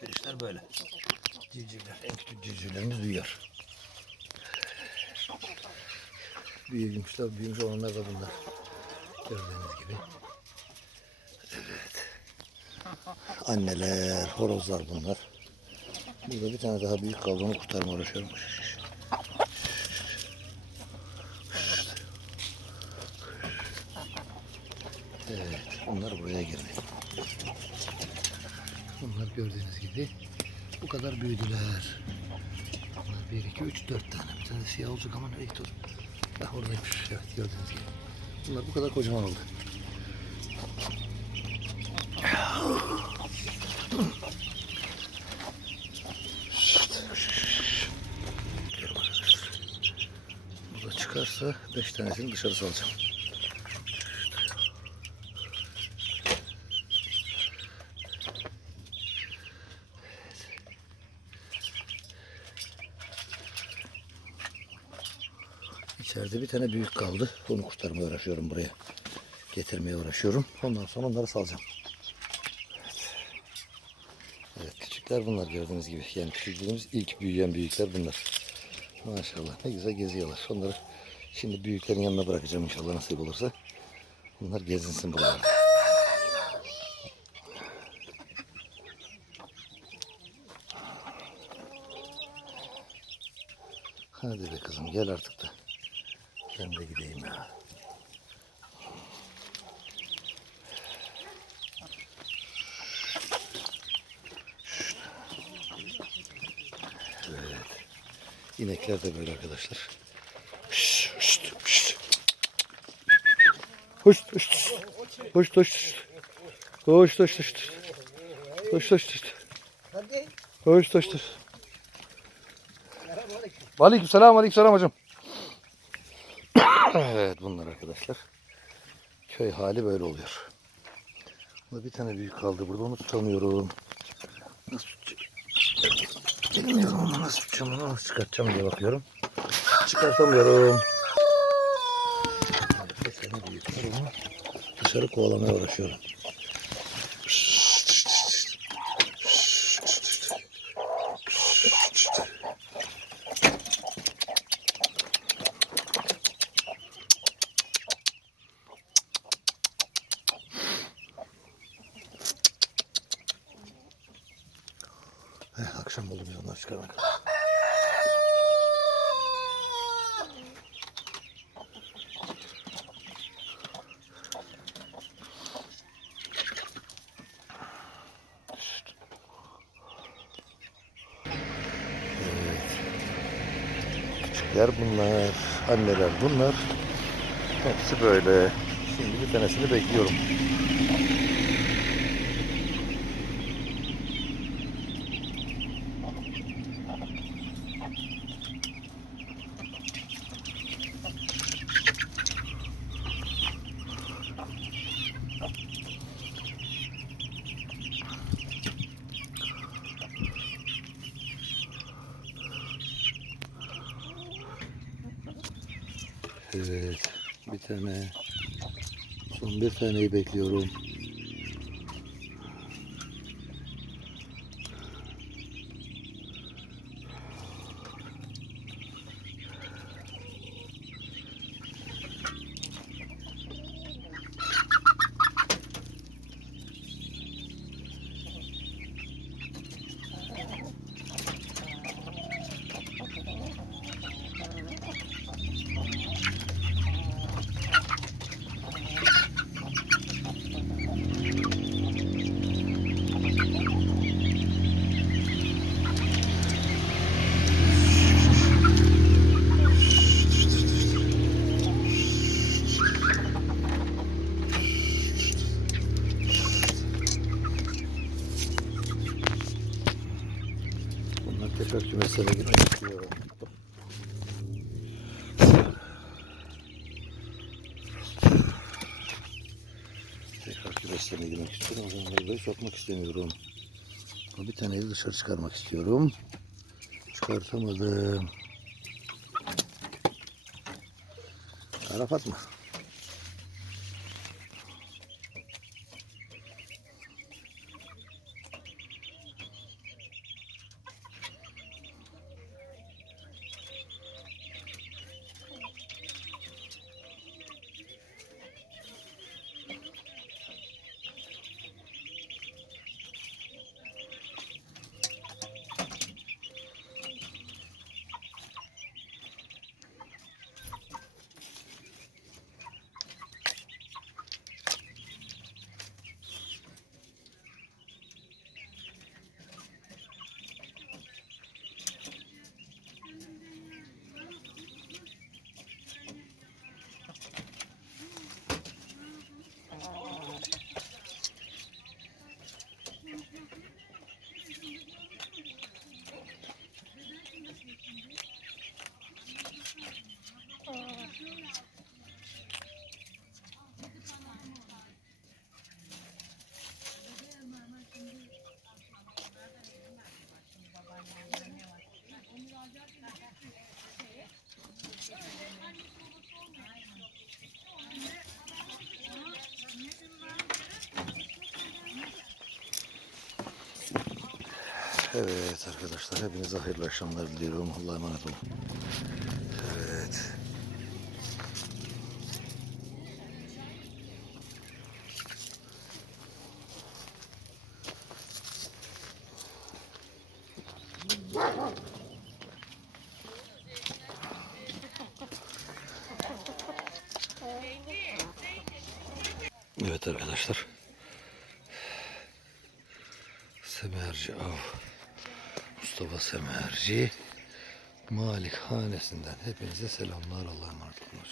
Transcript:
Pirinçler böyle. Civcivler. En küçük civcivlerimiz büyüyor. Büyümüşler, büyümüş olanlar da bunlar. Gördüğünüz gibi. Evet. Anneler, horozlar bunlar. Burada bir tane daha büyük onu kurtarma uğraşıyorum. Evet, bunlar buraya girdi. Bunlar gördüğünüz gibi bu kadar büyüdüler. Bunlar 1, 2, 3, 4 tane. Bir tane siyah olacak ama nereye gitti? Bak oradaymış. Evet gördüğünüz gibi. Bunlar bu kadar kocaman oldu. Bu çıkarsa 5 tanesini dışarı salacağım. İçeride bir tane büyük kaldı. Onu kurtarmaya uğraşıyorum buraya. Getirmeye uğraşıyorum. Ondan sonra onları salacağım. Evet. Evet küçükler bunlar gördüğünüz gibi. Yani küçüklerimiz ilk büyüyen büyükler bunlar. Maşallah ne güzel geziyorlar. Onları şimdi büyüklerin yanına bırakacağım inşallah nasip olursa. Bunlar gezinsin buralarda. Hadi be kızım gel artık da. Ben de gideyim ya. Evet. İnekler de böyle arkadaşlar. Hoş hoş hoş. Hoş hoş. Hoş hoş. Hoş hoş hoş. Hoş hoş hoş. Hoş hoş hoş. Aleyküm selam, aleyküm selam hocam evet bunlar arkadaşlar. Köy hali böyle oluyor. Burada bir tane büyük kaldı burada onu tutamıyorum. Nasıl tutacağım? Bilmiyorum ama nasıl tutacağım onu nasıl çıkartacağım diye bakıyorum. Çıkartamıyorum. Dışarı kovalamaya uğraşıyorum. Onları çıkarana kadar. Küçükler bunlar, anneler bunlar. Hepsi böyle. Şimdi bir tanesini bekliyorum. Evet, bir tane. Son bir taneyi bekliyorum. Tekrar kümesine istiyor. Tekrar kümesine girmek istiyorum. Zaman burayı sokmak istemiyorum. Ama bir taneyi de dışarı çıkarmak istiyorum. Çıkartamadım. Arafat mı? Evet arkadaşlar hepinize hayırlı akşamlar diliyorum. Allah'a emanet olun. Evet. Evet arkadaşlar. Semerci Av. Mustafa Semerci. Malik hanesinden hepinize selamlar. Allah'a emanet olun.